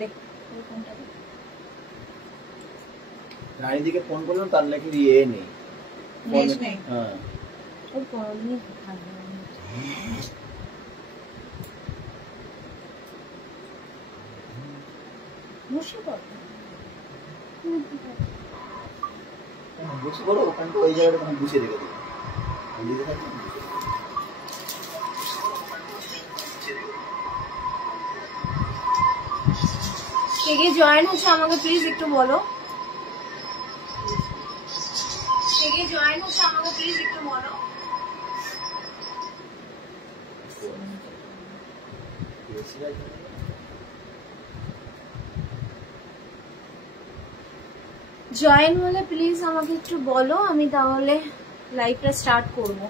দেখ কোনটা রানী দিকে ফোন করলাম তার নাকি ইয়ে নেই নেশ নেই হ্যাঁ ওর পরনে থাকবে বসে পড় বসে পড়ো ওখানে তো ওই জায়গাটা আমি গুছিয়ে রেখে দেবো ওদিকে থাকবে কে কে জয়েন হচ্ছে আমাকে প্লিজ একটু বলো কে কে জয়েন হচ্ছে আমাকে প্লিজ একটু বলো জয়েন হলে প্লিজ আমাকে একটু বলো আমি তাহলে লাইভটা স্টার্ট করব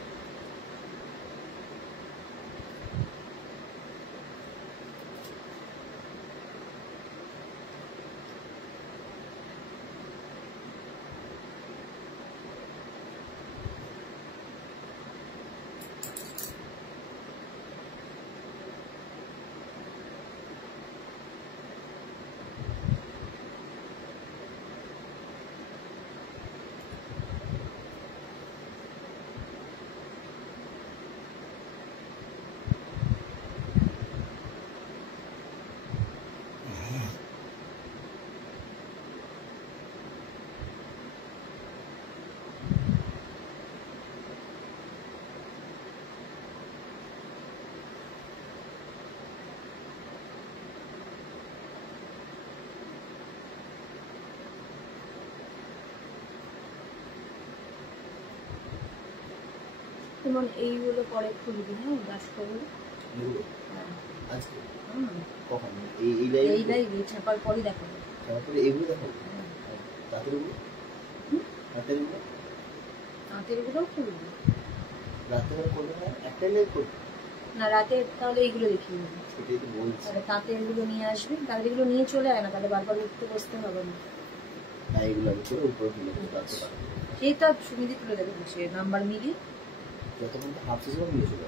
তোমার এইগুলো পরে খুলবি হ্যাঁ গাছগুলো আজকে হুম কখন এই লাইভে ছাপার পরে দেখাবো তারপরে এগুলো দেখাবো রাতের এগুলো রাতের এগুলো রাতের গুলোও খুলবি রাতে করবে না একটাই লাইভ করবে না রাতে তাহলে এইগুলো দেখিয়ে দেবো সেটাই তো বলছি তাহলে তাতে এগুলো নিয়ে আসবি তাহলে এগুলো নিয়ে চলে আয় না তাহলে বারবার উঠতে বসতে হবে না না এগুলো আমি করে উপরে তুলে রাখতে পারবো সেইটা সুবিধে তুলে দেবে সে নাম্বার মিলি যতক্ষণ তো হাফ সিজন মিলে চলে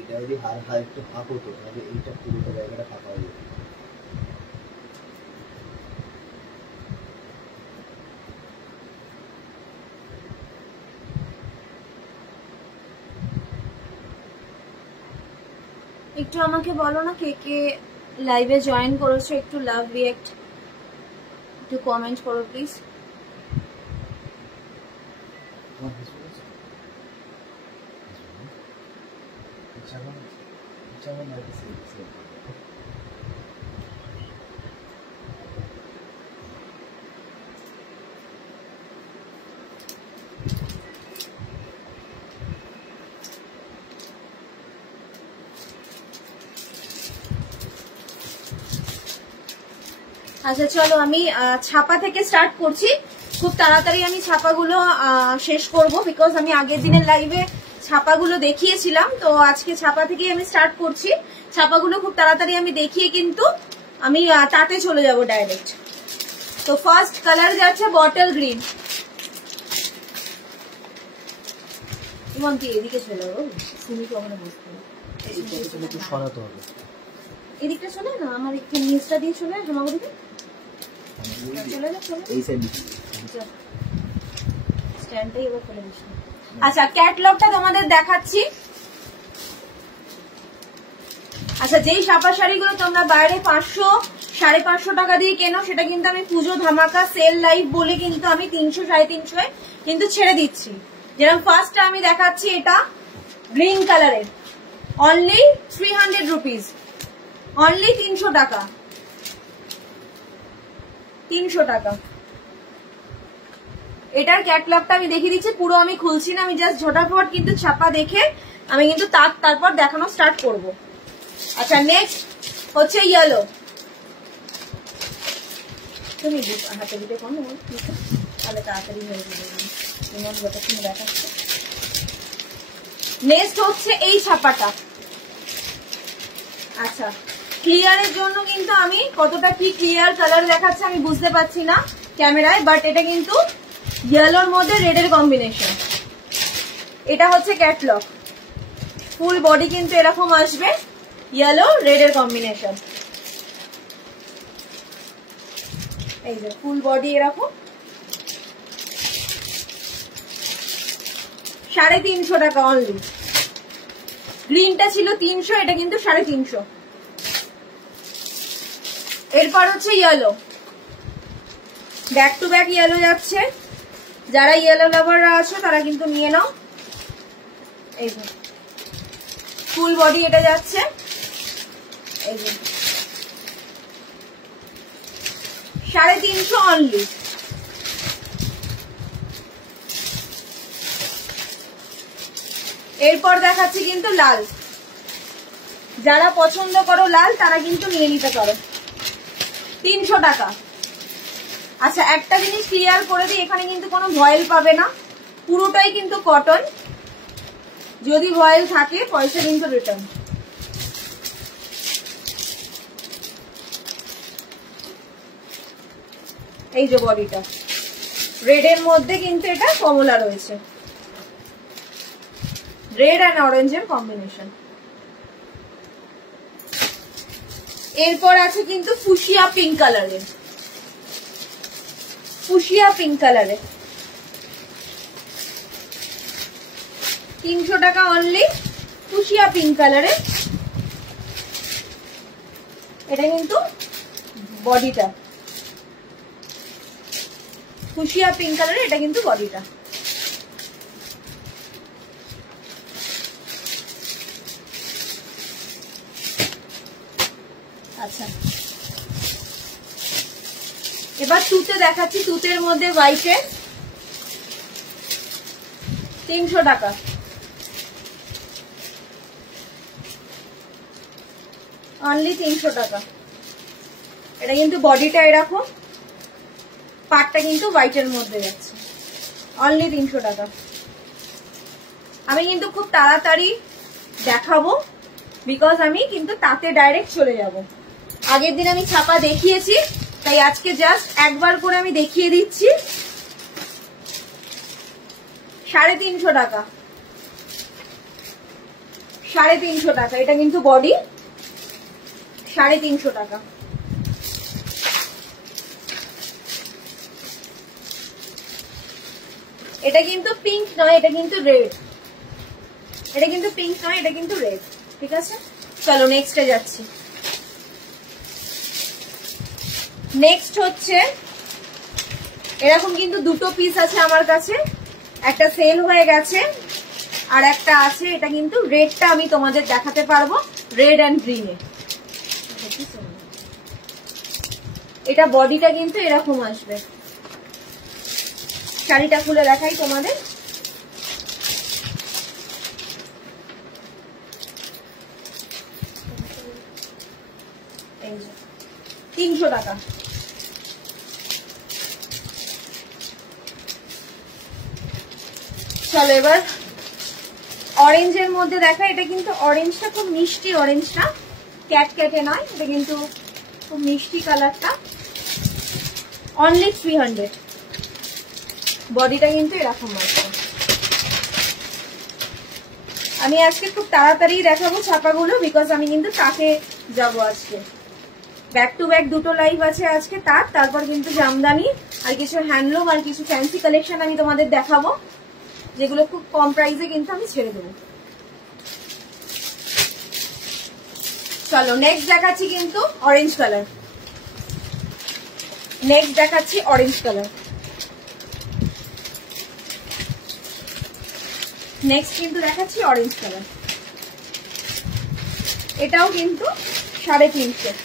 এটা যদি হার একটু ফাঁক হতো তাহলে এইটা পুরোটা জায়গাটা ফাঁকা হয়ে যেত একটু আমাকে বলো না কে কে লাইভে জয়েন করেছো একটু লাভ রিঅ্যাক্ট একটু কমেন্ট করো প্লিজ আচ্ছা চলো আমি ছাপা থেকে স্টার্ট করছি খুব তাড়াতাড়ি আমি ছাপাগুলো শেষ করব বিকজ আমি আগের দিনের লাইভে ছাপাগুলো দেখিয়েছিলাম তো আজকে ছাপা থেকেই আমি স্টার্ট করছি ছাপাগুলো খুব তাড়াতাড়ি আমি দেখিয়ে কিন্তু আমি তাতে চলে যাব ডাইরেক্ট তো ফার্স্ট কালার যাচ্ছে বটল গ্রিন ইমন কি এদিকে চলে যাবো তুমি তো ওখানে বসতে একটু সরাতে হবে এদিকটা চলে না আমার একটু নিচটা দিয়ে চলে আমার দিকে চলে যা চলে এই সাইড স্ট্যান্ডটাই এবার ফেলে দিস আচ্ছা ক্যাটালগটা তোমাদের দেখাচ্ছি আচ্ছা যেই ছাপা শাড়িগুলো তোমরা বাইরে 500-550 টাকা দিয়ে কেনো সেটা কিন্তু আমি পুজো ধামাকা সেল লাইভ বলে কিন্তু আমি 300-350 কিন্তু ছেড়ে দিচ্ছি যেরকম ফার্স্টটা আমি দেখাচ্ছি এটা গ্রিন কালারের অনলি 300 রুপিস অনলি 300 টাকা 300 টাকা এটার ক্যাটালগটা আমি দেখিয়ে দিচ্ছি পুরো আমি খুলছি না আমি জাস্ট ঝটাফট কিন্তু ছাপা দেখে আমি কিন্তু তারপর দেখানো স্টার্ট করব আচ্ছা নেক্সট হচ্ছে ইয়েলো তুমি হাতে দিতে কম তাহলে তাড়াতাড়ি হয়ে যাবে এমন যতক্ষণ দেখাচ্ছে নেক্সট হচ্ছে এই ছাপাটা আচ্ছা ক্লিয়ারের জন্য কিন্তু আমি কতটা কি ক্লিয়ার কালার দেখাচ্ছে আমি বুঝতে পারছি না ক্যামেরায় বাট এটা কিন্তু ইয়েলোর মধ্যে রেডের কম্বিনেশন এটা হচ্ছে ক্যাটলগ, ফুল বডি কিন্তু এরকম আসবে, ইয়েলো রেড এর কম্বিনেশন। এই যে ফুল বডি এরকম, 350 টাকা অনলি। গ্রিনটা ছিল 300, এটা কিন্তু 350। এরপর হচ্ছে yellow, back to back yellow যাচ্ছে, যারা ইয়েলো লাভাররা আছো তারা কিন্তু নিয়ে নাও। এই যে ফুল বডি এটা যাচ্ছে, এই যে 350 অনলি। এরপর দেখাচ্ছি কিন্তু লাল, যারা পছন্দ করো লাল তারা কিন্তু নিয়ে নিতে পারো, 300 টাকা। আচ্ছা একটা জিনিস ক্লিয়ার করে দিই, এখানে কিন্তু কোনো ভয়েল পাবে না, পুরোটাই কিন্তু কটন, যদি ভয়েল থাকে পয়সা কিন্তু রিটার্ন। এই যে বডিটা রেড এর মধ্যে কিন্তু এটা কমলা রয়েছে, রেড অ্যান্ড অরেঞ্জের কম্বিনেশন। এরপর আছে কিন্তু ফুশিয়া পিঙ্ক কালারের, ফুশিয়া পিঙ্ক কালারের 300 টাকা অনলি, ফুশিয়া পিঙ্ক কালারের। এটা কিন্তু বডিটা ফুশিয়া পিঙ্ক কালারের, এটা কিন্তু বডিটা। আচ্ছা এবার তুতে দেখাচ্ছি, তুতের মধ্যে হোয়াইটে 300 টাকা অনলি, 300 টাকা। এটা কিন্তু বডিটা এরকম, পাটটা কিন্তু হোয়াইটের মধ্যে যাচ্ছে, অনলি 300 টাকা। আমি কিন্তু খুব তাড়াতাড়ি দেখাবো, বিকজ আমি কিন্তু তাতে ডাইরেক্ট চলে যাব। আগের দিন আমি ছাপা দেখিয়েছি, তাই আজকে জাস্ট একবার করে আমি দেখিয়ে দিচ্ছি। 350 টাকা, 350 টাকা। এটা কিন্তু বডি, 350 টাকা। এটা কিন্তু পিঙ্ক নয়, এটা কিন্তু রেড, এটা কিন্তু পিঙ্ক নয়, এটা কিন্তু রেড, ঠিক আছে। চলো নেক্সটে যাচ্ছি। নেক্সট হচ্ছে এরকম কিন্তু দুটো পিস আছে আমার কাছে, একটা সেল হয়ে গেছে আর একটা আছে, এটা কিন্তু রেডটা আমি তোমাদের দেখাতে পারবো, রেড অ্যান্ড গ্রিনে। এটা বডিটা কিন্তু এরকম আসবে, শাড়িটা খুলে দেখাই তোমাদের। এই যে 300 টাকা। চলো এবার অরেঞ্জের মধ্যে দেখা, এটা কিন্তু অরেঞ্জটা খুব মিষ্টি, অরেঞ্জটা ক্যাটে নয়, এটা কিন্তু খুব মিষ্টি কালারটা, অনলি 300। বডিটা কিন্তু এরকম আছে। আমি আজকে খুব তাড়াতাড়ি দেখাবো ছাপাগুলো, বিকজ আমি কিন্তু তাকে যাবো আজকে। ব্যাক টু ব্যাক দুটো লাইভ আছে আজকে, তারপর কিন্তু জামদানি আর কিছু হ্যান্ডলুম আর কিছু ফ্যান্সি কালেকশন আমি তোমাদের দেখাবো, যেগুলো খুব কম প্রাইসে কিন্তু আমি ছেড়ে দেবো। চলো নেক্সট দেখাচ্ছি কিন্তু অরেঞ্জ কালার, নেক্সট দেখাচ্ছি অরেঞ্জ কালার। নেক্সট কিন্তু দেখাচ্ছি অরেঞ্জ কালার, এটাও কিন্তু 350,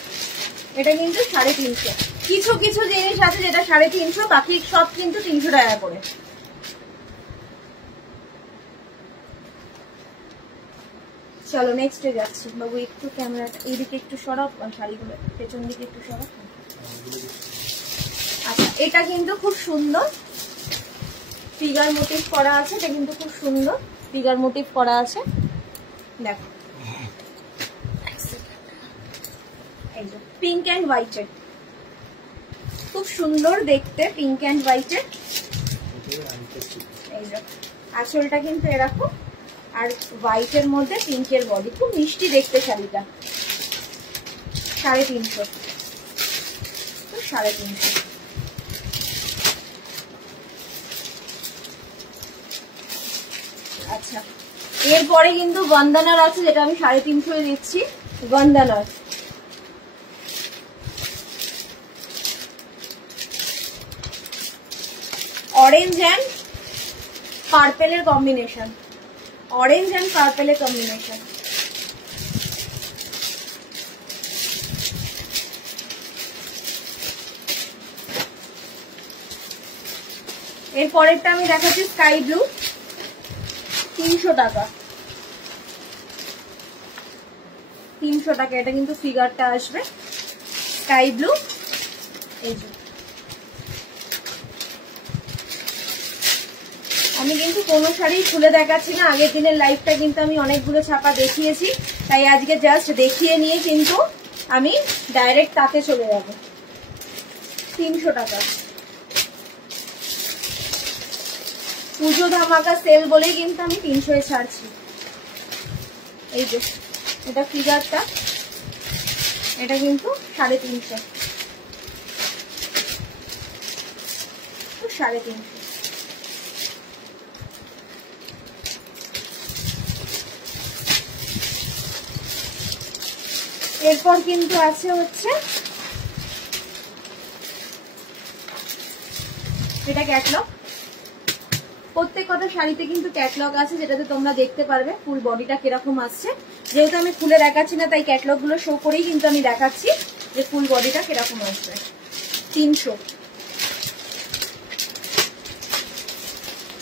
এটা কিন্তু 350। কিছু কিছু জিনিস আছে যেটা 350, বাকি সব কিন্তু 300 টাকা করে। চলো নেক্সটে যাচ্ছি। বাবু একটু ক্যামেরাটা এইদিকে একটু সরাও, শাড়িগুলো পেছন দিকে একটু সরাও। আচ্ছা এটা কিন্তু খুব সুন্দর, ফিগার মোটিভ করা আছে, এটা কিন্তু খুব সুন্দর ফিগার মোটিভ করা আছে, দেখো এই যে পিঙ্ক অ্যান্ড হোয়াইটের, খুব সুন্দর দেখতে, পিঙ্ক অ্যান্ড হোয়াইটের। এই যে আঁচলটা কিন্তু এরকম, আর হোয়াইটের মধ্যে পিঙ্কের বডি, খুব মিষ্টি দেখতে শাড়িটা। 350, 350। আচ্ছা, এরপরে কিন্তু গন্দানার আছে, যেটা আমি 350 দিচ্ছি। গন্দানার অরেঞ্জ অ্যান্ড পার্পেলের কম্বিনেশন, অরেঞ্জ অ্যান্ড পার্পেলের কম্বিনেশন। এরপরেরটা আমি দেখাচ্ছি স্কাই ব্লু, 300 টাকা। 300 টাকা, এটা কিন্তু ফিগারটা আসবে স্কাই ব্লু। এই যে আমি কিন্তু কোনো শাড়ি খুলে দেখাচ্ছি না, আগের দিনের লাইভটা কিন্তু আমি অনেকগুলো ছাপা দেখিয়েছি, তাই আজকে জাস্ট দেখিয়ে নিয়ে কিন্তু আমি ডাইরেক্ট তাতে চলে যাব। 300 টাকা, পুজো ধামাকা সেল বলেই কিন্তু আমি 300-এ ছাড়ছি। এই যে এটা ফিগারটা, এটা কিন্তু 350, 350। এরপর কিন্তু আছে হচ্ছে এটা ক্যাটলগ। প্রত্যেক কটা শাড়িতে কিন্তু ক্যাটলগ আছে, যেটাতে তোমরা দেখতে পারবে ফুল বডিটা কিরকম আসছে। যেহেতু আমি খুলে দেখাচ্ছি না, তাই ক্যাটলগ গুলো শো করেই কিন্তু আমি দেখাচ্ছি যে ফুল বডিটা কিরকম আসবে। 300।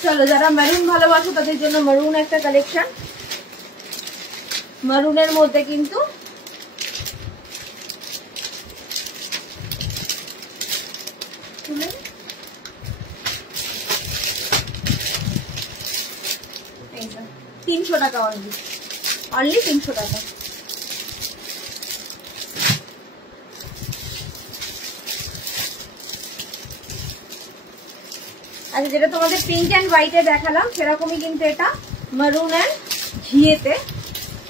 চলো, যারা মেরুন ভালোবাসো তাদের জন্য মেরুন একটা কালেকশন। মেরুনের মধ্যে কিন্তু এইটা 300 টাকা, অনলি 300 টাকা। আচ্ছা, যেটা তোমাদের পিঙ্ক অ্যান্ড হোয়াইটে দেখালাম সেরকমই কিন্তু এটা মেরুন অ্যান্ড ঘিয়েতে,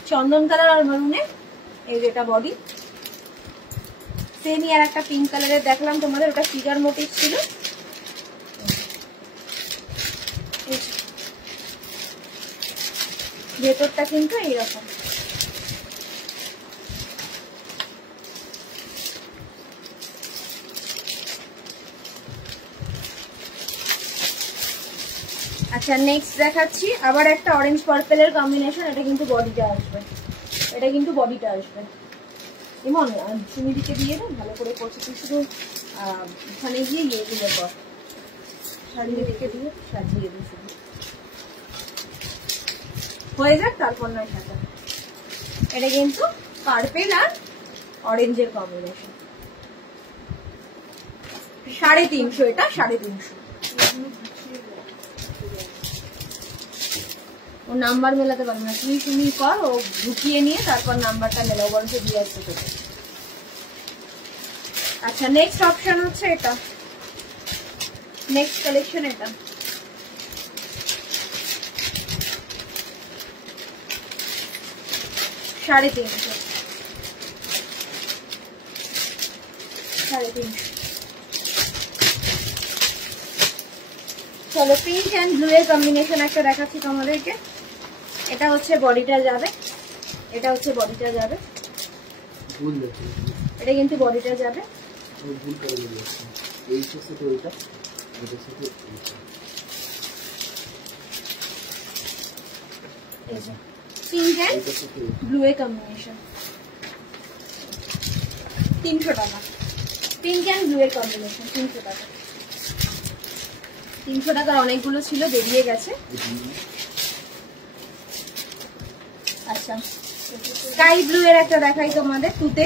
চন্দন কালার আর মেরুনে। এই যেটা বডি সেমই, আর একটা পিঙ্ক কালারের দেখলাম তোমাদের, ওটা ফিগার মোটিভ ছিল। ভেতরটা কিন্তু এইরকম। আচ্ছা, নেক্সট দেখাচ্ছি আবার একটা অরেঞ্জ পার্পেলের কম্বিনেশন। এটা কিন্তু বডিটা আসবে, এটা কিন্তু বডিটা আসবে। এমন তুমি দিকে দিয়ে দাও, ভালো করে করছি, তুই শুধু ওখানে গিয়ে ইয়েগুলো কর, শাড়ির দিকে দিয়ে সাজিয়ে দিই, শুধু হয়ে যাক, তারপর নয় সাজা। এটা কিন্তু পার্পেল আর অরেঞ্জের কম্বিনেশন। 350, এটা 350। ও নাম্বার মেলাতে পারবে না, তুমি কর, ও ঢুকিয়ে নিয়ে তারপর নাম্বারটা মেলাও, বরঞ্চ দিয়ে আসতে তোকে। আচ্ছা, নেক্সট অপশন হচ্ছে এটা, নেক্সট কালেকশন এটা। সাড়ে 300, 350। চলো, পিঙ্ক অ্যান্ড ব্লু এর কম্বিনেশন একটা দেখাচ্ছি তোমাদেরকে। এটা হচ্ছে বডিটা যাবে, এটা হচ্ছে বডিটা যাবে, এটা কিন্তু বডিটা যাবে। পিঙ্ক অ্যান্ড ব্লু এর কম্বিনেশন, 300 টাকা। পিঙ্ক অ্যান্ড ব্লু এর কম্বিনেশন 300 টাকা। 300 টাকার অনেকগুলো ছিল, বেরিয়ে গেছে। আচ্ছা, স্কাই ব্লু এর একটা দেখাই তোমাদের, তুতে।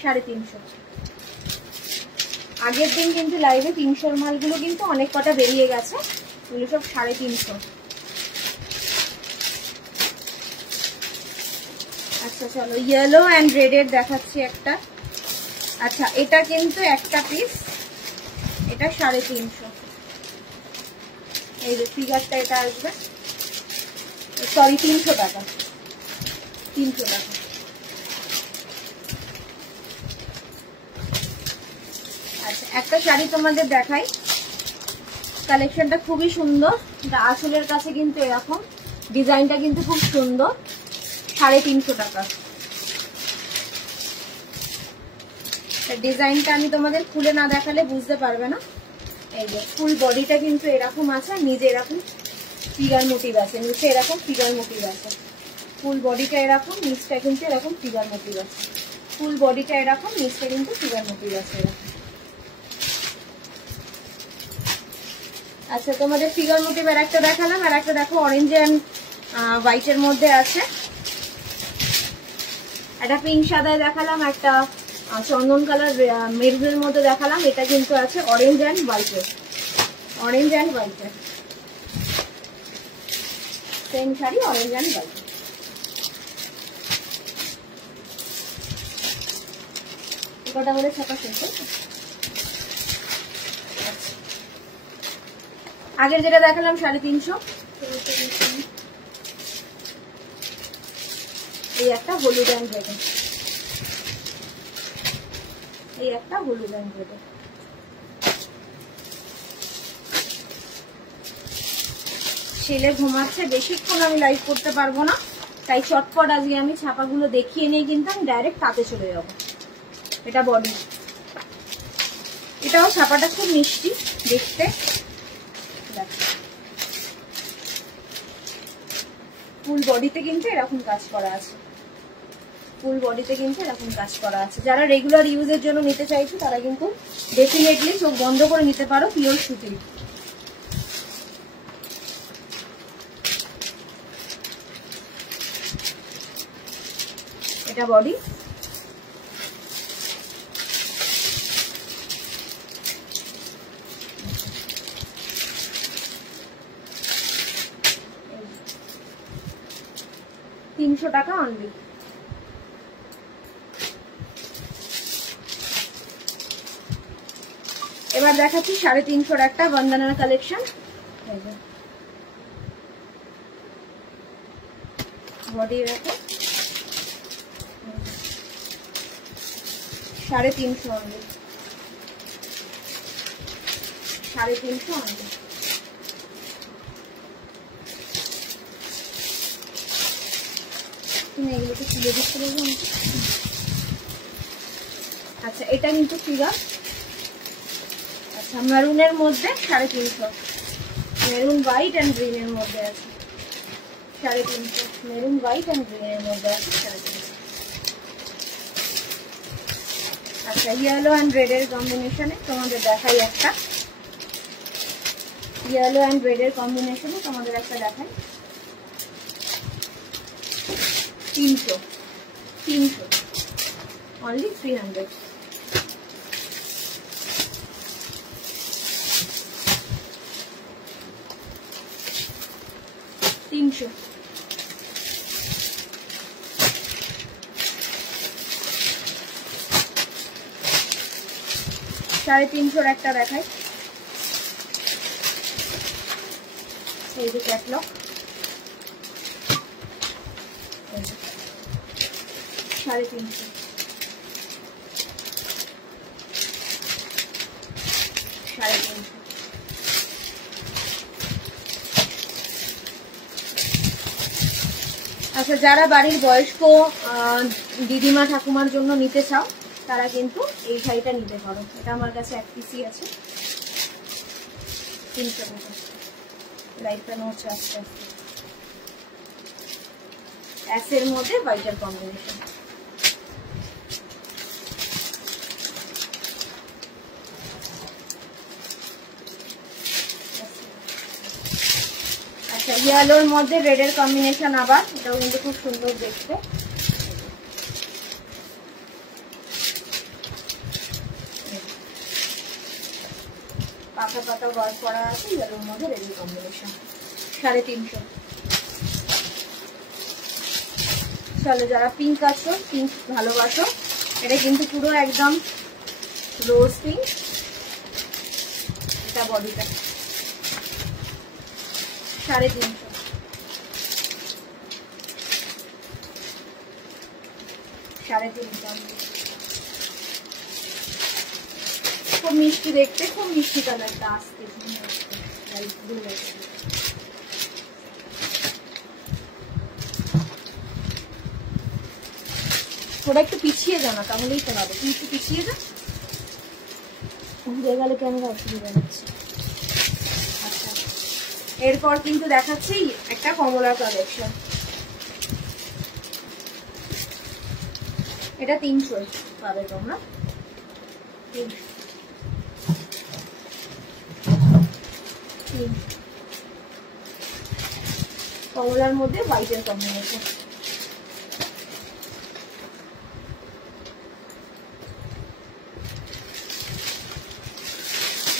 সাড়ে 300। আগের দিন কিন্তু লাইভে 300-র মালগুলো কিন্তু অনেক কটা বেরিয়ে গেছে, এগুলো সব 350। আচ্ছা, চলো ইয়েলো অ্যান্ড রেড এর দেখাচ্ছি একটা। আচ্ছা এটা কিন্তু একটা পিস, এটা 350। এই যে ফিগারটা এটা আসবে, সরি 300 টাকা, 300 টাকা। আচ্ছা একটা শাড়ি তোমাদের দেখাই, কালেকশনটা খুবই সুন্দর। এটা আসলের কাছে কিন্তু এরকম, ডিজাইনটা কিন্তু খুব সুন্দর, 350 টাকা। ডিজাইনটা আমি তোমাদের খুলে না দেখালে বুঝতে পারবে না। এই যে ফুল বডিটা কিন্তু এরকম আছে, নিজে এরকম ফিগার মোটিভ আছে, নিচে এরকম ফিগার মোটিভ আছে। ফুল বডিটা এরকম, নিচটা কিন্তু এরকম ফিগার মোটিভ আছে। ফুল বডিটা এরকম, নিচটা কিন্তু ফিগার মোটিভ আছে এরকম। আচ্ছা তোমাদের ফিগার মোটিভ আর একটা দেখালাম, আর একটা দেখো অরেঞ্জ এন্ড হোয়াইটের মধ্যে আছে। একটা পিঙ্ক সাদায় দেখালাম, একটা চন্দন কালার মেরুনের মধ্যে দেখালাম। এটা কিন্তু আছে অরেঞ্জ এন্ড হোয়াইটের, অরেঞ্জ এন্ড হোয়াইটের same sari, orange and white. কটা বলে ছাপা শেষ হয়েছে? আগের যেটা দেখালাম 350। এই একটা হলুদ অ্যান্ড রেড, এই একটা হলুদ অ্যান্ড রেড। ছেলে ঘুমাচ্ছে, বেশিক্ষণ আমি লাইভ করতে পারবো না, তাই চটপট আজকে আমি ছাপাগুলো দেখিয়ে নিয়ে কিন্তু আমি ডাইরেক্ট তাতে চলে যাব। এটা বডি, এটাও ছাপাটা খুব মিষ্টি দেখতে। ফুল বডিতে কিন্তু এরকম কাজ করা আছে, ফুল বডিতে কিন্তু এরকম কাজ করা আছে। যারা রেগুলার ইউজের জন্য নিতে চাইছো তারা কিন্তু ডেফিনেটলি চোখ বন্ধ করে নিতে পারো, পিওর সুতির। এটা বডি, $300 অনলি। এবার দেখাচ্ছি 350 একটা বন্দনার কালেকশন। বডি রাখো 350 অনলি, 350 অনলি। তুমি এগুলোকে তুলে দিতে পারবে? আচ্ছা এটা কিন্তু ফিগার, আচ্ছা মেরুনের মধ্যে 350, মেরুন হোয়াইট এন্ড গ্রিন এর মধ্যে আছে 350, মেরুন হোয়াইট এন্ড গ্রিন এর মধ্যে আছে 350। আচ্ছা ইয়েলো এন্ড রেড এর কম্বিনেশনে তোমাদের দেখাই একটা, ইয়েলো এন্ড রেড এর কম্বিনেশনে তোমাদের একটা দেখাই। 300 অনলি 300। সাড়ে 300 একটা দেখাই, এই যে ক্যাটলগ, 350। আচ্ছা যারা বাড়ির বয়স্ক দিদিমা ঠাকুমার জন্য নিতে চাও তারা কিন্তু এই শাড়িটা নিতে পারো। এটা আমার কাছে এক পিসই আছে, 300 টাকা। লাইটটা নড়ছে আস্তে আস্তে, অ্যাশের মধ্যে হোয়াইটের কম্বিনেশন। আচ্ছা ইয়েলোর মধ্যে রেডের কম্বিনেশন, আবার এটাও কিন্তু খুব সুন্দর দেখতে। পাতা পাতা ওয়ার্ক করা আছে, ইয়েলোর মধ্যে রেডের কম্বিনেশন, 350। চলো যারা পিঙ্ক আছো, পিঙ্ক ভালোবাসো, এটা কিন্তু পুরো একদম রোজ পিঙ্ক, এটা বডিটা 350, 350। খুব মিষ্টি দেখতে, খুব মিষ্টি কালারটা আসতে ওরা একটু পিছিয়ে যাও না, তাহলেই তো হবে। তুমি একটু পিছিয়ে যাও, ঘুরে গেলে ক্যামেরা অসুবিধা হচ্ছে। আচ্ছা, এরপর কিন্তু দেখাচ্ছি একটা কমলা কালেকশন। এটা 300 পাবে তোমরা, 300। কমলার মধ্যে হোয়াইটের কম্বিনেশন।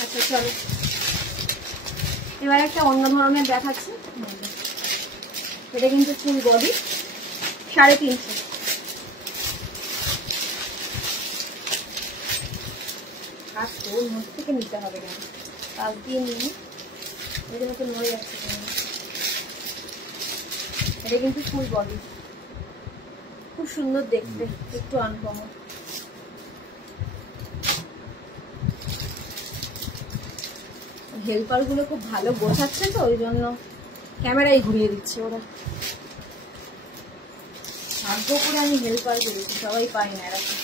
আচ্ছা চলো, এবার একটা অন্য ধরনের দেখাচ্ছি। এটা কিন্তু ফুল বডি, 350। কাজ তো ওর মধ্যে থেকে নিতে হবে কেন, কাজ দিয়ে নিয়ে এর মতো নড়ে যাচ্ছে। এটা কিন্তু ফুল বডি, খুব সুন্দর দেখতে, একটু আনকমন। হেল্পার গুলো খুব ভালো বোঝাচ্ছে তো, ওই জন্য ক্যামেরায় ঘুরিয়ে দিচ্ছে ওরা। ভাগ্য করে আমি হেল্পার করেছি, সবাই পাই না এরকম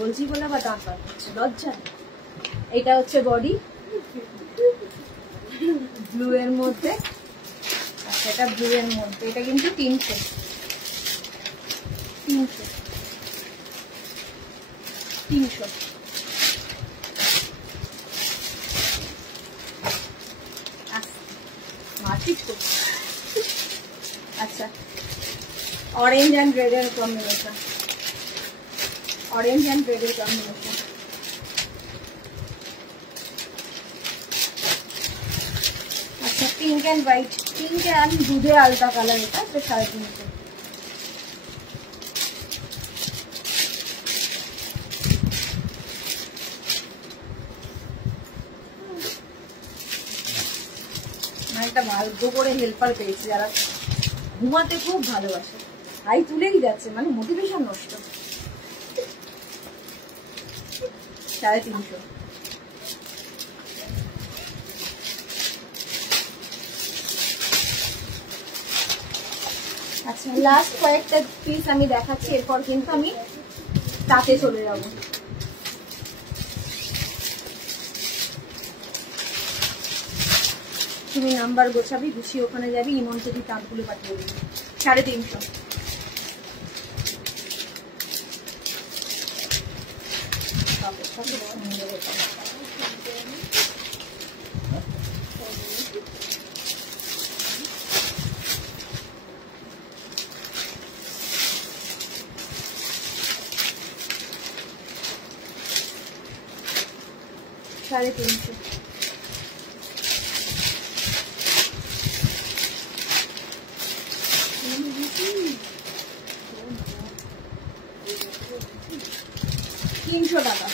বলছি বলে বা দাঁত বার করছে, লজ্জা। এটা হচ্ছে বডি ব্লু এর মধ্যে, আচ্ছা এটা ব্লু এর মধ্যে, এটা কিন্তু 300। আচ্ছা, অরেঞ্জ অ্যান্ড রেড এর কম্বিনেশন, অরেঞ্জ অ্যান্ড রেড এর কম্বিনেশন। আচ্ছা, pink and white, pink and দুধে আলতা কালার, এটা তো 350। একটা ভাগ্য করে হেল্পার পেয়েছি যারা ঘুমাতে খুব ভালোবাসে। হাই তুলেই যাচ্ছে, মানে মোটিভেশন নষ্ট। 350। আচ্ছা, লাস্ট কয়েকটা পিস আমি দেখাচ্ছি, এরপর কিন্তু আমি তাতে চলে যাব। তুমি নাম্বার গোছাবি, গুছিয়ে ওখানে যাবি, ইমন থেকে তাঁতগুলো পাঠিয়ে দিবি। 350। সাড়ে 300। 300 টাকা।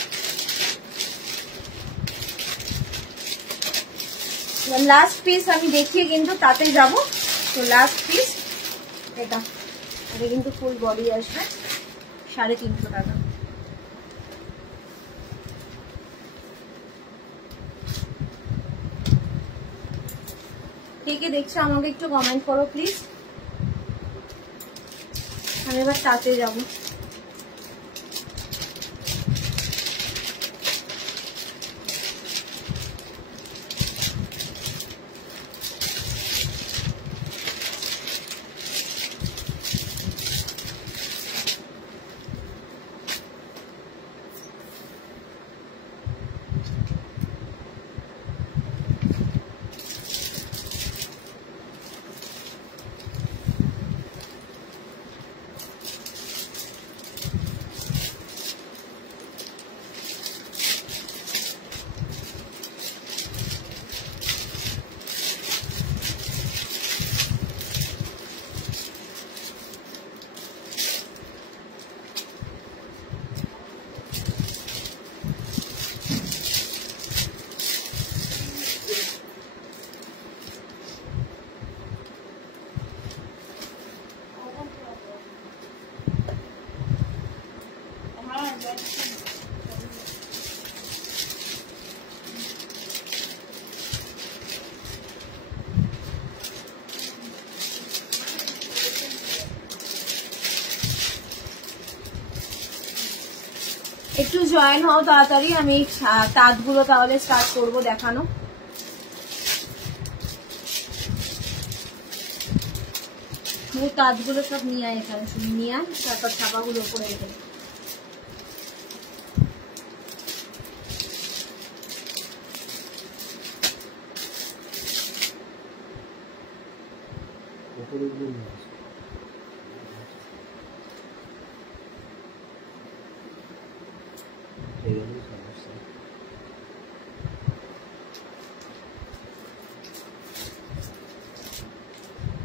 লাস্ট পিস আমি দেখিয়ে কিন্তু তাতে যাব। তো লাস্ট পিস এটা, এটা কিন্তু ফুল বডি আসবে, 350 টাকা। কে কে দেখছো আমাকে একটু কমেন্ট করো প্লিজ। আমি এবার তাতে যাবো। একটু জয়েন হও তাড়াতাড়ি, আমি তাঁতগুলো তাহলে স্টার্ট করব দেখানো। তাঁতগুলো সব নিয়ে আয় এখানে, শুধু নিয়ে আয়, তারপর ছাপাগুলো উপরে রেখে।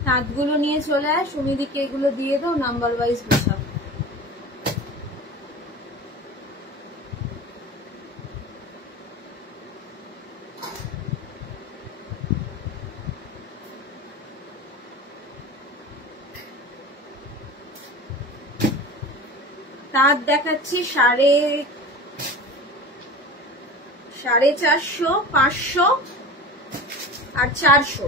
তাঁতগুলো নিয়ে চলে আয়, সুমিদিকে এগুলো দিয়ে দাও, নাম্বার ওয়াইজ গোছাও। তাঁত দেখাচ্ছি 450, 500 আর 400।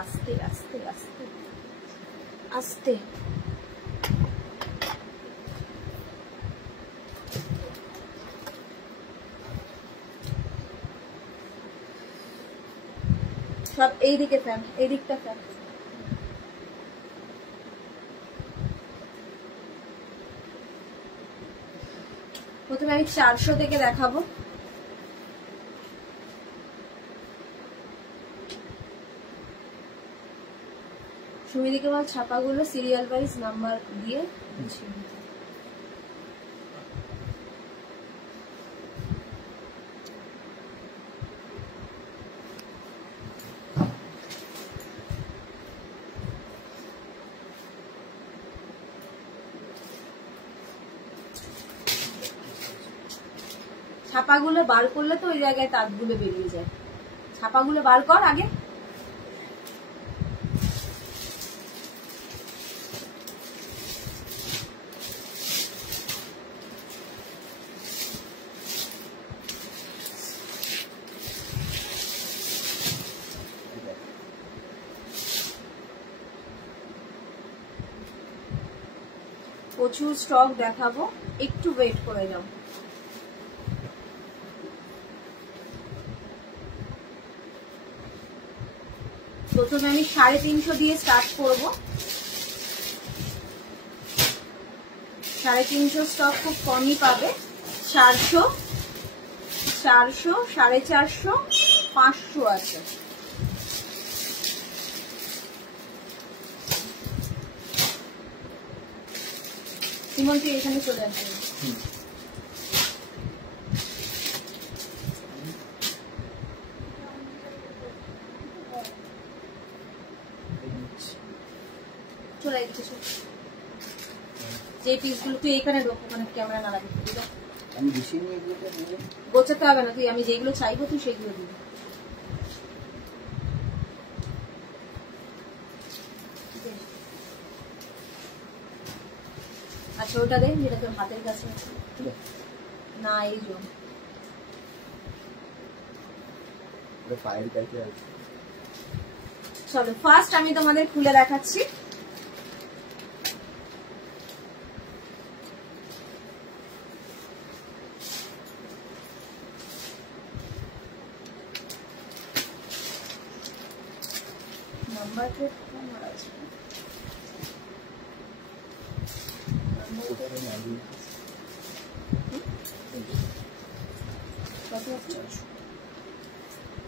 আস্তে আস্তে আস্তে আস্তে। সব এইদিকে ফ্যান, এই দিকটা ফ্যান। প্রথমে আমি 400 থেকে দেখাবো। সুমিদিকে বল ছাপাগুলো সিরিয়াল ওয়াইজ নাম্বার দিয়ে ছাপাগুলো বার করলে তো ওই জায়গায় তাঁতগুলো বেরিয়ে যায়। ছাপাগুলো বার কর আগে। প্রচুর স্টক দেখাবো, একটু ওয়েট করে যাও। প্রথমে আমি 350 দিয়ে স্টার্ট করব। 350 স্টক খুব কমই পাবে। 400, 400, 450, 500 আছে। সিমন তুই এখানে চলে আসবে। চলে আসছে যে পিসগুলো তুই এখানে ঢোক, ওখানে ক্যামেরা না লাগে। আমি বেশি নিয়ে এগুলোকে গোছাতে হবে না, তুই আমি যেগুলো চাইবো তুই সেগুলো দিবি। আচ্ছা ওটা দে যেটা তোর হাতের কাছে আছে। না এই যে পায়ের কাছে আছে। চলো ফার্স্ট আমি তোমাদের খুলে দেখাচ্ছি। নাম্বার প্লেট আমার আছে।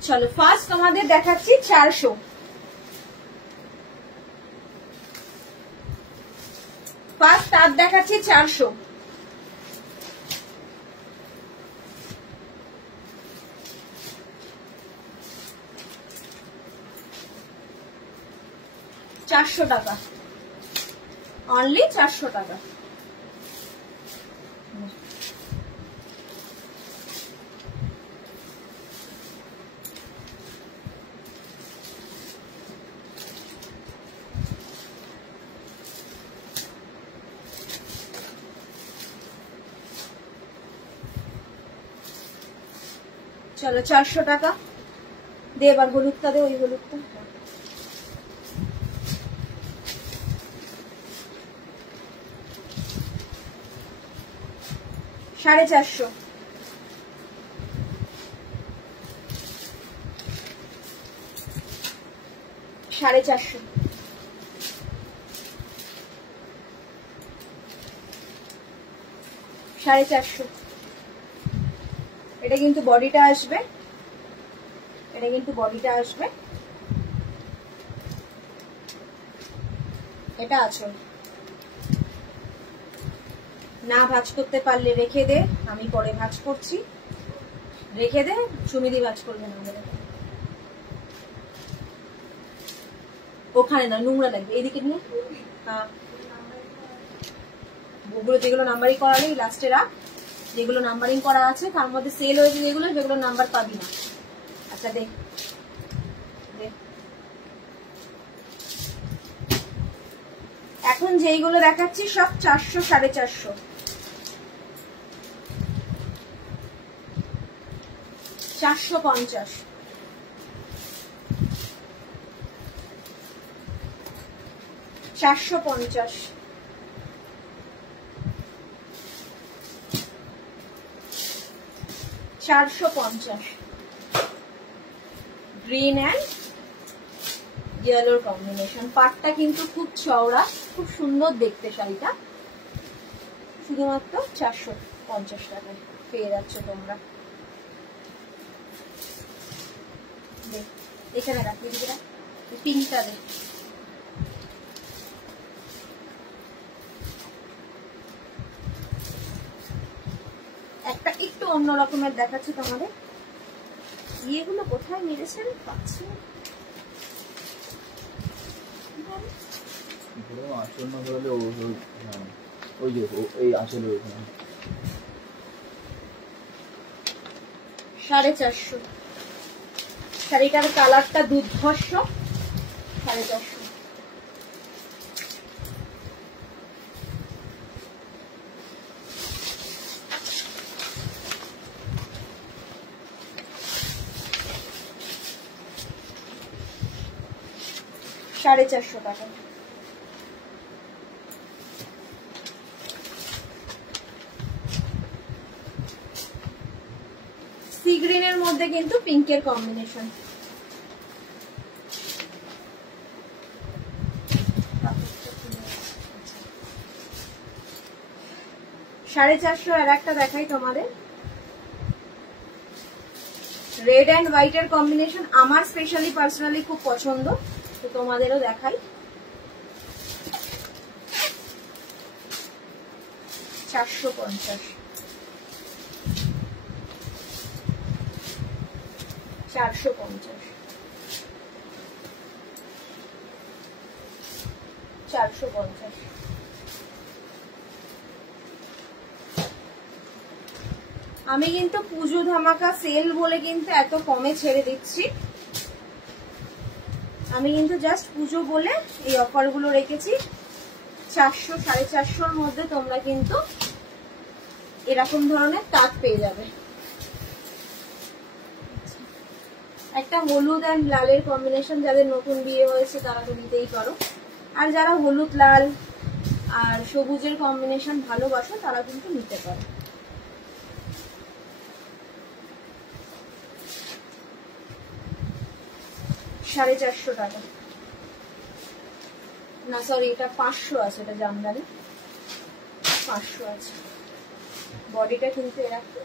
চলো ফার্স্ট তোমাদের দেখাচ্ছি 400। ফার্স্ট তার দেখাচ্ছি 400। টাকা অনলি 400 টাকা। চলো 400 টাকা দে। এবার হলুদটা দে, ওই হলুদটা। 450, 450, 450। এটা কিন্তু বডিটা আসবে, এটা কিন্তু বডিটা আসবে, এটা আঁচল। না ভাঁজ করতে পারলে রেখে দে, আমি পরে ভাঁজ করছি, রেখে দে, সুমিদি ভাঁজ করবে না। ওখানে না, নোংরা লাগবে, এইদিকে নিয়ে। হ্যাঁ, ওগুলো যেগুলো নাম্বারিং করা নেই লাস্টে রাখ, যেগুলো নাম্বারিং করা আছে তার মধ্যে সেল হয়েছে যেগুলো, সেগুলো নাম্বার পাবি না। আচ্ছা দেখ, এখন যেইগুলো দেখাচ্ছি সব 400, 450, 450, 450, 450। গ্রিন অ্যান্ড ইয়েলোর কম্বিনেশন। পাটটা কিন্তু খুব চওড়া, খুব সুন্দর দেখতে শাড়িটা। শুধুমাত্র 450 টাকায় পেয়ে যাচ্ছ তোমরা। এখানে রাখি দিদিরা, পিঙ্কটা দেখ। একটা একটু অন্য রকমের দেখাচ্ছি তোমাদের। ইয়েগুলো কোথায় মেরেছে আমি পাচ্ছি না। আসল না হলে ওই যে এই আসলে ওইখানে 450। শাড়িটার কালারটা দুর্ধর্ষ। 450। $450 টাকা। সি গ্রিনের মধ্যে কিন্তু পিঙ্কের কম্বিনেশন। $450 আর একটা দেখাই তোমাদের, রেড অ্যান্ড হোয়াইট এর কম্বিনেশন। আমার স্পেশালি পার্সোনালি খুব পছন্দ, তো তোমাদেরও দেখাই। 450, 450, 450। আমি কিন্তু পুজো ধামাকা সেল বলে কিন্তু এত কমে ছেড়ে দিচ্ছি। আমি কিন্তু জাস্ট পুজো বলে এই অফার গুলো রেখেছি। 400, 450 মধ্যে তোমরা কিন্তু এরকম ধরনের তাঁত পেয়ে যাবে। একটা হলুদ অ্যান্ড লালের কম্বিনেশন, যাদের নতুন বিয়ে হয়েছে তারা তো নিতেই পারো, আর যারা হলুদ লাল আর সবুজের কম্বিনেশন ভালোবাসো তারা কিন্তু নিতে পারো। $450 টাকা। না সরি, এটা 500 আছে, এটা জামদানি 500 আছে। বডিটা কিন্তু এরকম।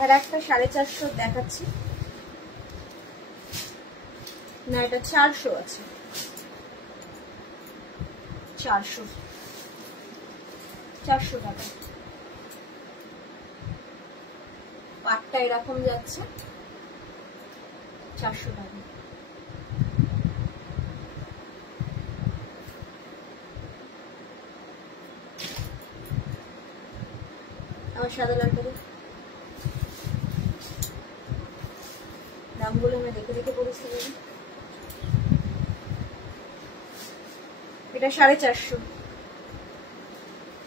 আর একটা 450 দেখাচ্ছি, না এটা 400 আছে, 400 টাকা। পাটটা এরকম যাচ্ছে, 400 টাকা। আমার সাদা লালটা দামগুলো আমি দেখে দেখে পড়েছি। এটা 450,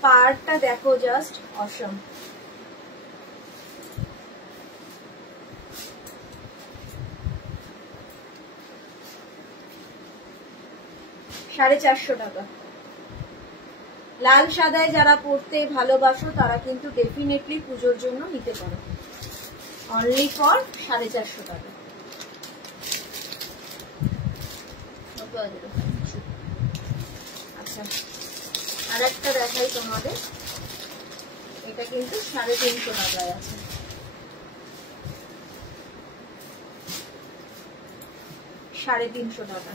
পাড়টা দেখো জাস্ট অসম। $450 টাকা। লাল সাদায় যারা পরতে ভালোবাসো তারা কিন্তু ডেফিনেটলি পুজোর জন্য নিতে পারো। অনলি ফর $450 টাকা। আচ্ছা, আর একটা দেখাই তোমাদের, এটা কিন্তু 350 টাকায় আছে। $350 টাকা,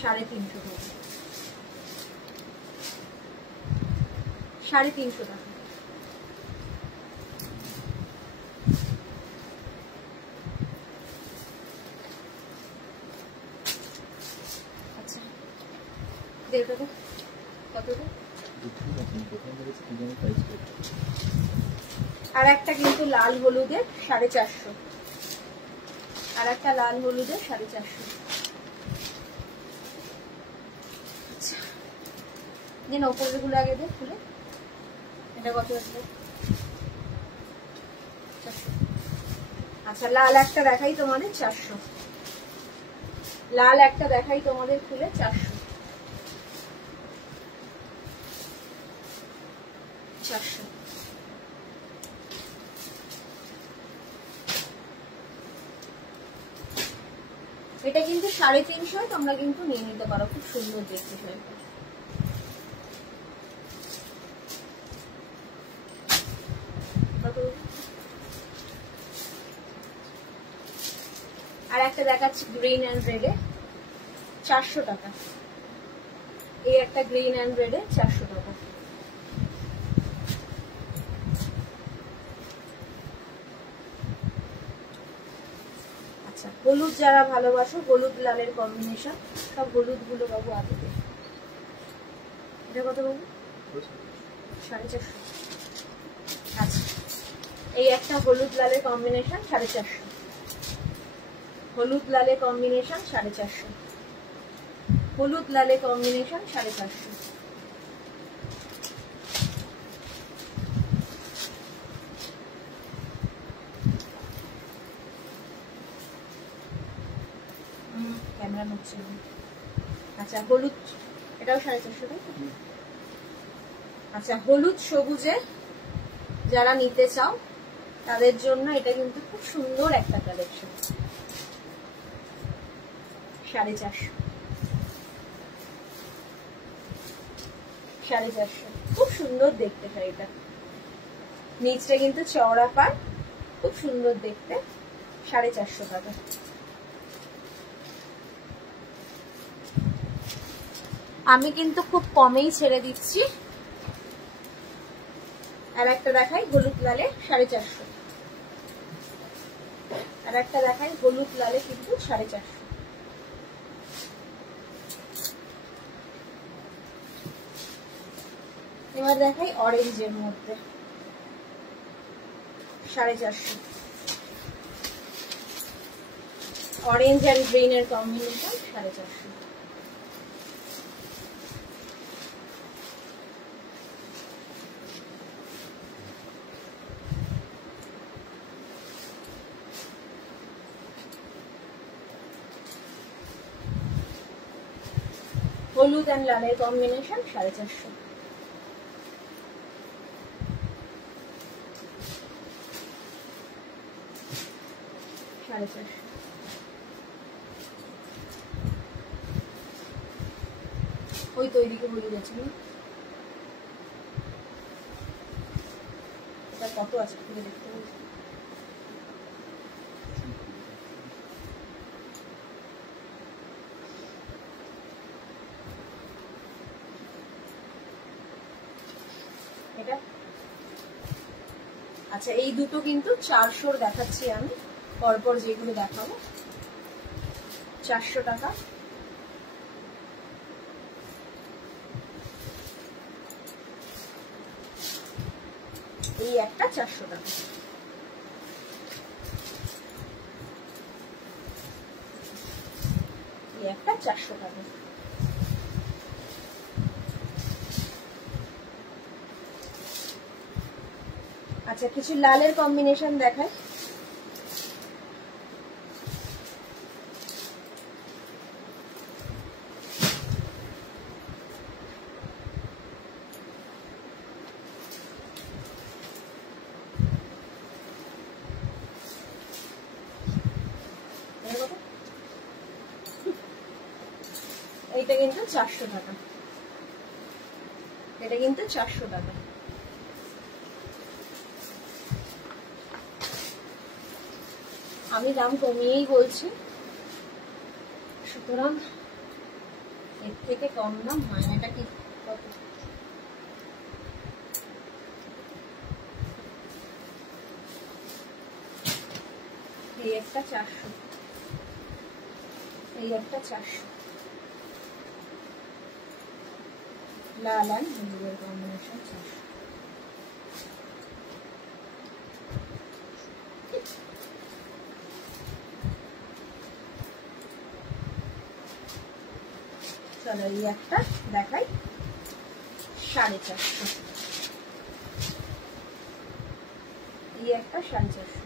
350 টাকা, 350 টাকা। আচ্ছা, দেড়টা কত? আর একটা কিন্তু লাল হলুদের 450, আর একটা লাল হলুদের 450। দিন ওপরের গুলো আগে দিয়ে খুলে, এটা কত আসবে? 400। আচ্ছা, লাল একটা দেখাই তোমাদের 400, লাল একটা দেখাই তোমাদের খুলে 400। এটা কিন্তু 350, তোমরা কিন্তু নিয়ে নিতে পারো, খুব সুন্দর দেখতে শাড়িটা। আর একটা দেখাচ্ছি গ্রিন অ্যান্ড রেডে 400 টাকা। এই একটা গ্রিন অ্যান্ড রেডে 400 টাকা। আচ্ছা, হলুদ যারা ভালোবাসো, হলুদ লালের কম্বিনেশন, সব হলুদ গুলো বাবু আগে দে। এটা কত বাবু? 450। আচ্ছা, এই একটা হলুদ লালের কম্বিনেশন 450, হলুদ লালে কম্বিনেশন 450, হলুদ লালে কম্বিনেশন 450। ক্যামেরা নড়ছে। আচ্ছা, হলুদ, এটাও 450 তাই তো? আচ্ছা, হলুদ সবুজে যারা নিতে চাও তাদের জন্য এটা কিন্তু খুব সুন্দর একটা কালেকশন। 450, 450, খুব সুন্দর দেখতে শাড়িটা। নিচটা কিন্তু চওড়া পায়, খুব সুন্দর দেখতে। 450 টাকা। আমি কিন্তু খুব কমেই ছেড়ে দিচ্ছি। আর একটা দেখাই হলুদ লালে 450, আর একটা দেখাই হলুদ লালে কিন্তু 450। এবার দেখাই অরেঞ্জের মধ্যে 450, অরেঞ্জ অ্যান্ড গ্রিন এর কম্বিনেশন 450। হলুদ অ্যান্ড লালের কম্বিনেশন 450। ওই তৈরিকে বলে যাচ্ছে না, এটা কত আছে খুলে দেখতে বলছি। এটা আচ্ছা, এই দুটো কিন্তু 400 দেখাচ্ছি আমি, পরপর যেগুলো দেখাবো। 400 টাকা। এই একটা 400 টাকা। এই একটা 400 টাকা। আচ্ছা কিছু লালের কম্বিনেশন দেখায়। এইটা কিন্তু 400 টাকা, এটা কিন্তু 400 টাকা। আমি দাম কমিয়েই বলছি, সুতরাং এর থেকে কম দাম হয় না। এটা কি কত? এই একটা 400, এই একটা 400, লাল আর হলুদের কম্বিনেশন 400। চলো এই একটা দেখাই 450, এই একটা 450,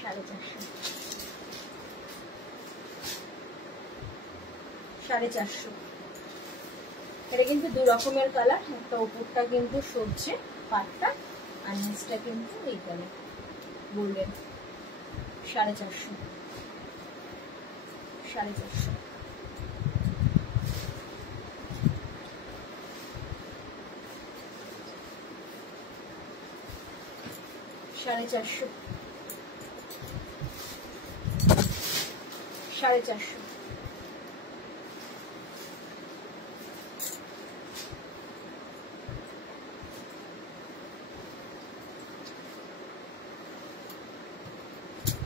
450, 450। এটা কিন্তু দু রকমের কালার, একটা উপরটা কিন্তু সবজে পাটটা আর নিচটা কিন্তু এই কালার গোল্ডেন। 450, 450। সাড়ে 400, 450।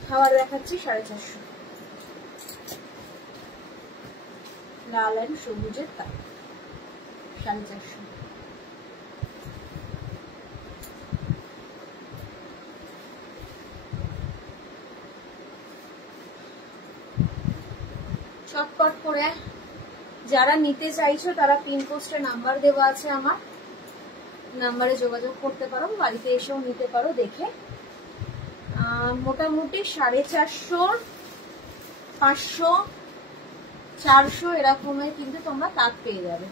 খাবার দেখাচ্ছি 450, লাল আর সবুজের তার 450। চটপট করে যারা নিতে চাইছো তারা পিন পোস্টে নাম্বার দেওয়া আছে, আমার নাম্বারে যোগাযোগ করতে পারো, বাড়িতে এসেও নিতে পারো দেখে। মোটামুটি 450, 500, 400 এরকমের কিন্তু তোমরা তাক পেয়ে যাবে।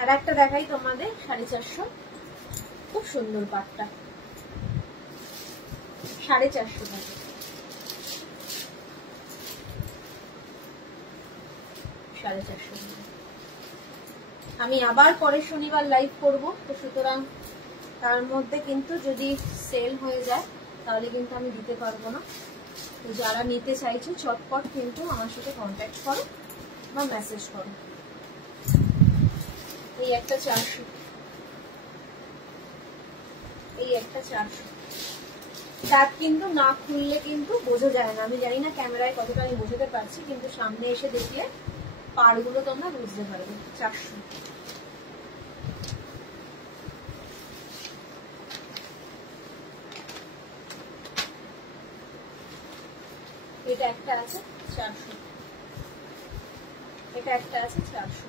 আর একটা দেখাই তোমাদের 450, খুব সুন্দর পাটটা, 450 টাকা। আমি আবার পরের শনিবার লাইভ করব, তো সুতরাং তার মধ্যে কিন্তু যদি সেল হয়ে যায় তাহলে কিন্তু আমি দিতে পারবো না। তো যারা নিতে চাইছো চটপট কিন্তু আমার সাথে কন্ট্যাক্ট করো বা মেসেজ করো। এই একটা 400, এই একটা 400। দাঁত কিন্তু না খুললে কিন্তু বোঝা যায় না, আমি জানি না ক্যামেরায় কতটা আমি বোঝাতে পারছি, কিন্তু সামনে এসে দেখলে পাড়গুলো তোমরা বুঝতে পারবে। 400। এটা একটা আছে 400, এটা একটা আছে 400।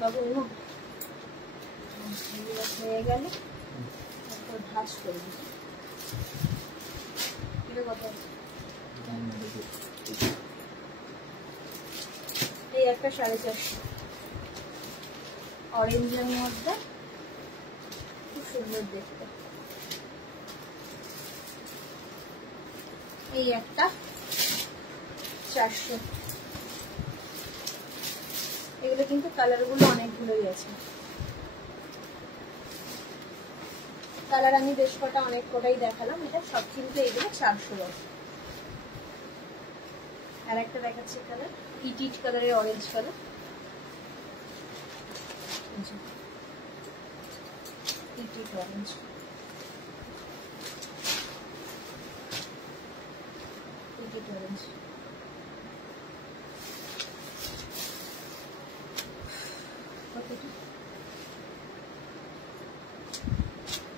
বাবু হয়ে গেলে ভাজ করে দিচ্ছি। এটা কত? এই একটা 450, অরেঞ্জের মধ্যে খুব সুন্দর দেখতে। এই একটা 400। এগুলো কিন্তু কালার গুলো অনেকগুলোই আছে, কালার আমি বেশ কটা অনেক কটাই দেখালাম, এটা সব কিন্তু এগুলো 400 আছে। আর একটা দেখাচ্ছি কালার, ইটিট কালারের অরেঞ্জ কালার, ইটিট অরেঞ্জ। ইটিট অরেঞ্জ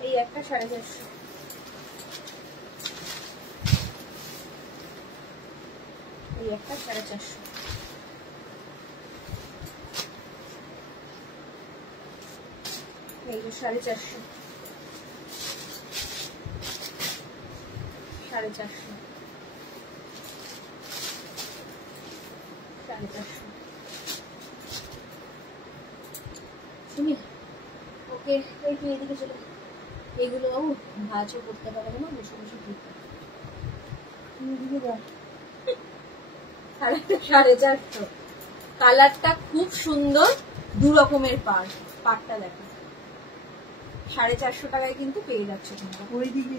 এই একটা 450, এই একটা 450। এই যে 450, 450, 450 শুনি। ওকে, এই তুই এদিকে চলে। এগুলো ভাজও করতে পারবে না, বসে বসে ঠিক 450। কালারটা খুব সুন্দর, দু রকমের পাড়টা দেখো। 450 টাকায় কিন্তু পেয়ে যাচ্ছে তোমরা। ওই দিকে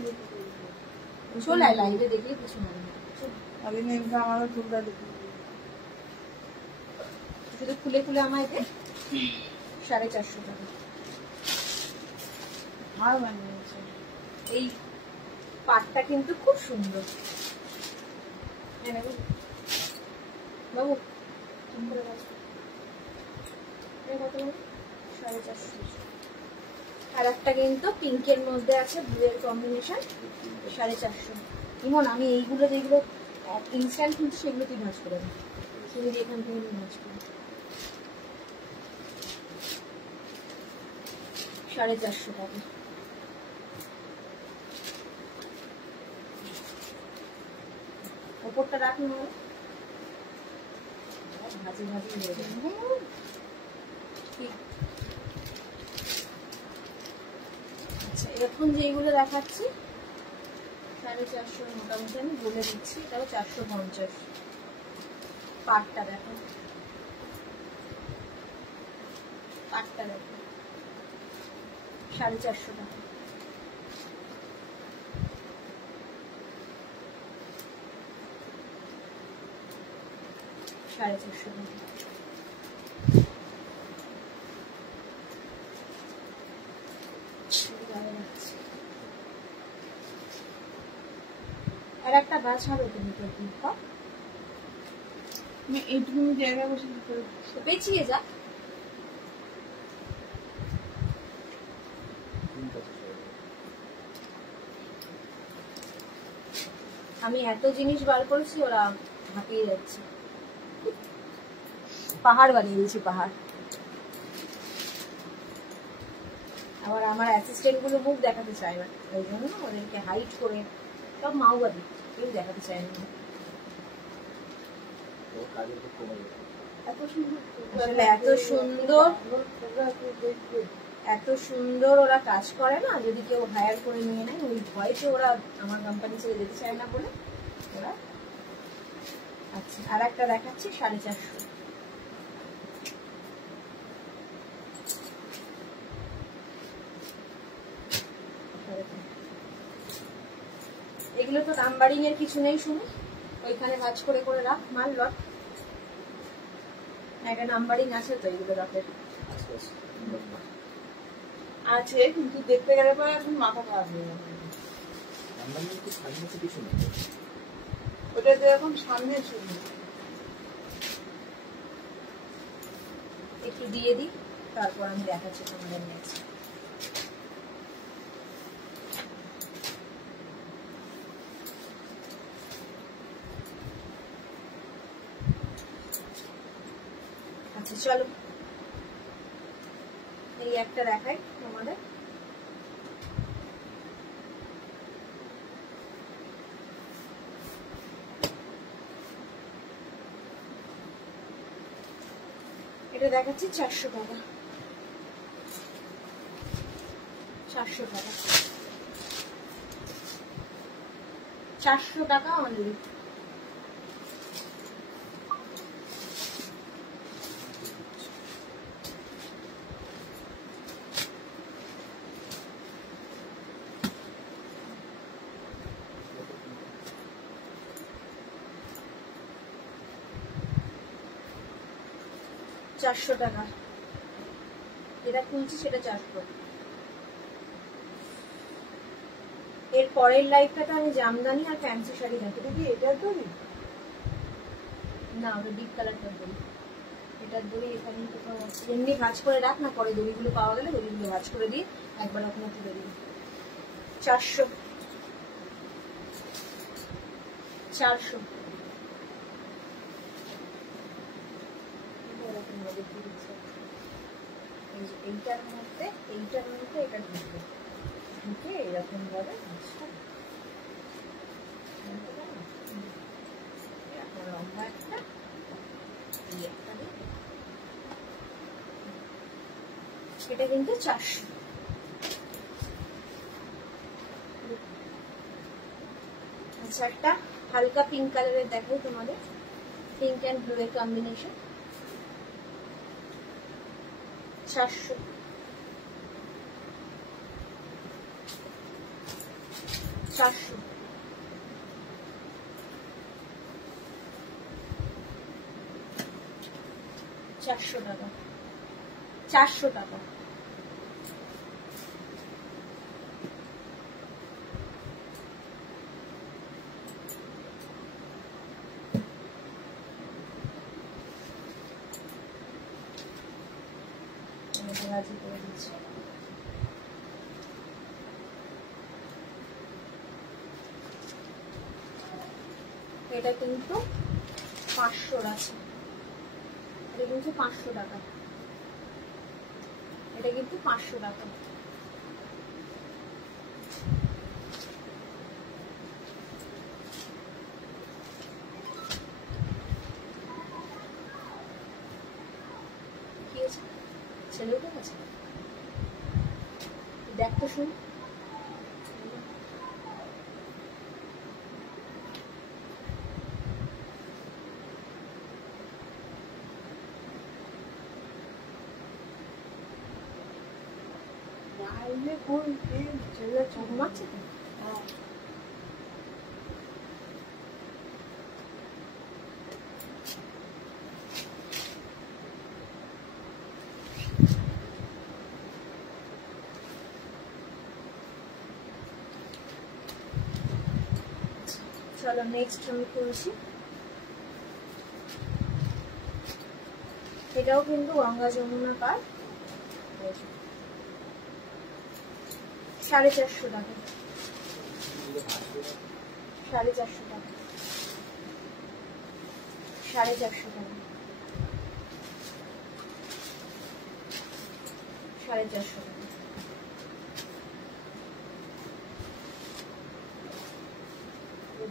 চলে লাইভে দেখলে কিছু মনে হয় আমারও চুলটা দেখি, শুধু খুলে খুলে আমায় দে। 450 টাকা আর বানিয়েছে। এই পাটটা কিন্তু খুব সুন্দর। বাবু কত? 450। আর একটা কিন্তু পিঙ্কের মধ্যে আছে, ব্লুয়ের কম্বিনেশন, 450। ইমন, আমি এইগুলো যেগুলো ইনস্ট্যান্ট কিন্তু সেগুলো তুই ভাজ করে দেয়, তুমি যে এখান থেকে ভাজ করে 450 টাকা। ওপরটা রাখুন, ভাজি ভাজি হয়ে যাবে। আচ্ছা, এখন যেগুলো দেখাচ্ছি 450 মোটামুটি আমি বলে দিচ্ছি, তাও 450। পাটটা দেখো, পাটটা দেখো 450 টাকা। আর একটা গাছ হবে তুমি এইটুকু জায়গায় বসে পেঁচিয়ে যা। আমি এত জিনিস বার করেছি, ওরা হাঁপিয়ে যাচ্ছে। পাহাড় বানিয়ে দিয়েছি, পাহাড়। আবার আমার অ্যাসিস্ট্যান্ট গুলো মুখ দেখাতে চায় না, ওই জন্য ওদেরকে হাইট করে সব মাওবাদী, কেউ দেখাতে চায় না। এত সুন্দর ওরা কাজ করে না, যদি কেউ হায়ার করে নিয়ে নেয়, ওই ভয়তে ওরা আমার কোম্পানি ছেড়ে যেতে চায় না বলে ওরা। আচ্ছা, আর একটা দেখাচ্ছি 450। এগুলো তো নাম্বারিং এর কিছু নেই, শুনে ওইখানে ভাজ করে করে রাখ, মাল লট। একটা নাম্বারিং আছে তো এগুলো রাখের আছে, কিন্তু দেখতে গেলে পরে এখন মাথা খারাপ হয়ে যাবে। ওটা যেরকম সামনে শুরু একটু দিয়ে দিই, তারপর আমি দেখাচ্ছি তোমাদের নেক্সট। আচ্ছা চলো, এই একটা দেখাই তোমাদের। এটা দেখাচ্ছি 400 টাকা। 400 টাকা, 400 টাকা অনলি। চারশো টাকা, যেটা খুলছি সেটা 400। এর পরের লাইফটাতে আমি জামদানি আর ফ্যান্সি শাড়ি দেখি। এটা কি এটার দড়ি? না, ওটা ডিপ কালারটার দড়ি। এটার দড়ি এখানে কোথাও এমনি ভাঁজ করে রাখ না, পরে দড়িগুলো পাওয়া গেলে দড়িগুলো ভাঁজ করে দিই, একবার ওখানে তুলে দিই। 400, 400। এইটার মধ্যে এটা ঢুকবে, ঢুকে এরকম ভাবে এরকম লম্বা একটা এটা কিন্তু 400। আচ্ছা, একটা হালকা পিঙ্ক কালারের দেখাই তোমাদের, পিঙ্ক অ্যান্ড ব্লু এর কম্বিনেশন, 400। টাকা, 400 টাকা। করে দিচ্ছি। এটা কিন্তু 500 আছে, এটা কিন্তু 500 টাকা, এটা কিন্তু 500 টাকা। কি আছে ছেলে উঠে গেছে, দেখ তো শুন। ছেলে ঘুমাচ্ছে তো। চলো নেক্সট আমি করছি, এটাও কিন্তু গঙ্গা যমুনা পার, 450 টাকা, 450 টাকা, 450 টাকা, 450 টাকা।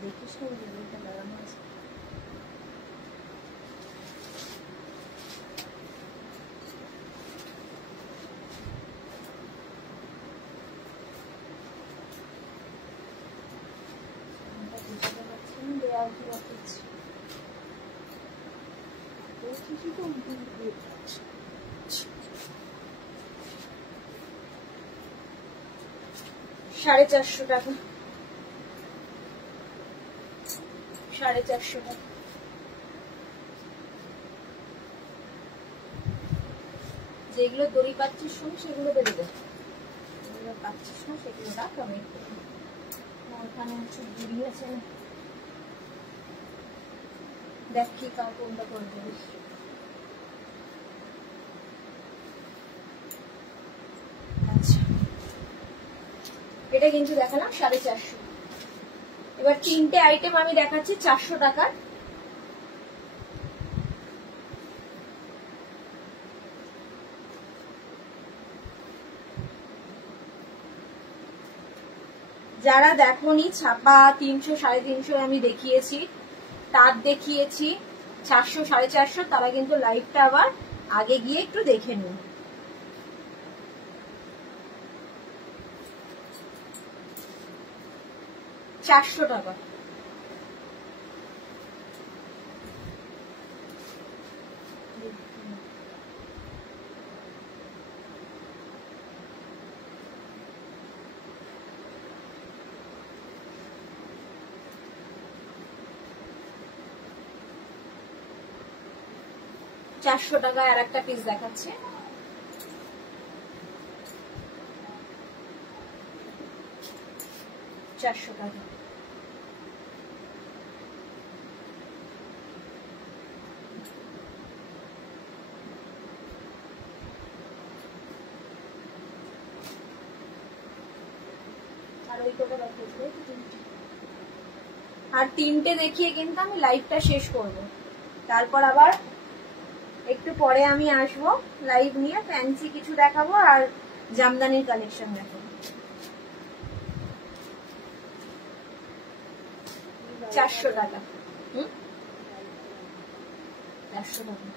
দেখিস না ভিডিওটা লাগানো আছে। সাড়ে 400 টাকা, 450 টাকা। যেগুলো দড়ি পাচ্ছিস শুনি সেগুলো বেড়ে দেয়, যেগুলো পাচ্ছিস না সেগুলো রাখ, আমি ওখানে হচ্ছে দড়ি আছে, দেখ কি কোনটা করে দেবিস। আচ্ছা, এটা কিন্তু দেখালাম 450। এবার তিনটে আইটেম আমি দেখাচ্ছি 400 টাকার। যারা দেখোনি, ছাপা 300 350 আমি দেখিয়েছি, তার দেখিয়েছি 400 450, তারা কিন্তু লাইভটা আবার আগে গিয়ে একটু দেখে নিন। 400 টাকা। চারশো টাকায় আর একটা পিস দেখাচ্ছে, চারশো টাকা। আর তিনটে দেখিয়ে কিন্তু আমি লাইভটা শেষ করব, তারপর আবার একটু পরে আমি আসবো লাইভ নিয়ে, ফ্যান্সি কিছু দেখাবো আর জামদানির কালেকশন দেখাবো। 400 টাকা। 400 টাকা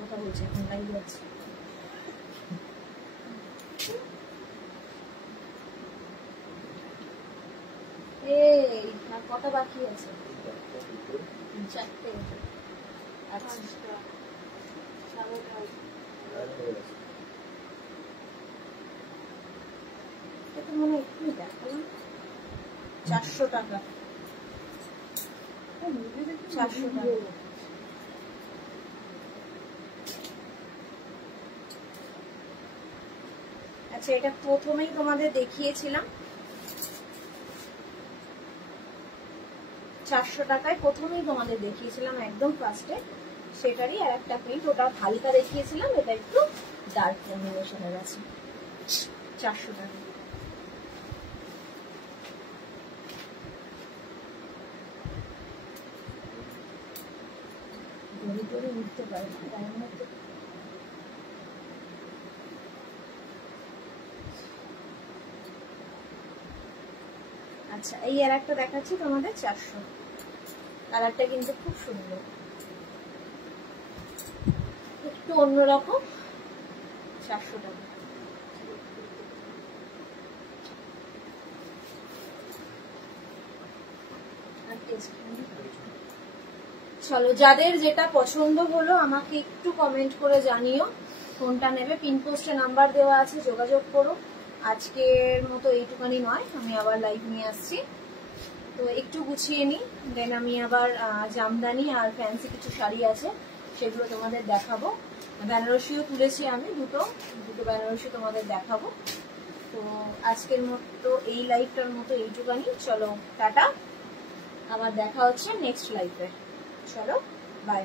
কথা বলছি, এখন লাইভ যাচ্ছে। এই আর কটা বাকি আছে? 4টে। আচ্ছা এটা মনে হয় একটু দেখালাম। 400 টাকা। 400 টাকা। আচ্ছা এটা প্রথমেই তোমাদের দেখিয়েছিলাম 400 টাকায়, প্রথমেই তোমাদের দেখিয়েছিলাম একদম ফার্স্টে, সেটারই আর একটা প্রিন্ট, ওটা হালকা দেখিয়েছিলাম, এটা একটু ডার্ক কম্বিনেশনের আছে। 400 টাকা। ঘড়ি টড়ি উঠতে পারে না, তাই মনে হচ্ছে। আচ্ছা এই আর একটা দেখাচ্ছি তোমাদের 400। কালারটা কিন্তু খুব সুন্দর, একটু অন্যরকম। 400 টাকা। চলো যাদের যেটা পছন্দ হলো আমাকে একটু কমেন্ট করে জানিও কোনটা নেবে। পিনপোস্টে নাম্বার দেওয়া আছে, যোগাযোগ করো। আজকের মতো এইটুখানি নয়, আমি আবার লাইভ নিয়ে আসছি, তো একটু গুছিয়ে নিই, দেন আমি আবার জামদানি আর ফ্যান্সি কিছু শাড়ি আছে সেগুলো তোমাদের দেখাবো। বেনারসিও তুলেছি আমি দুটো বেনারসি তোমাদের দেখাবো। তো আজকের মতো এই লাইভটার মতো এইটুখানি। চলো টাটা, আবার দেখা হচ্ছে নেক্সট লাইভে। চলো বাই।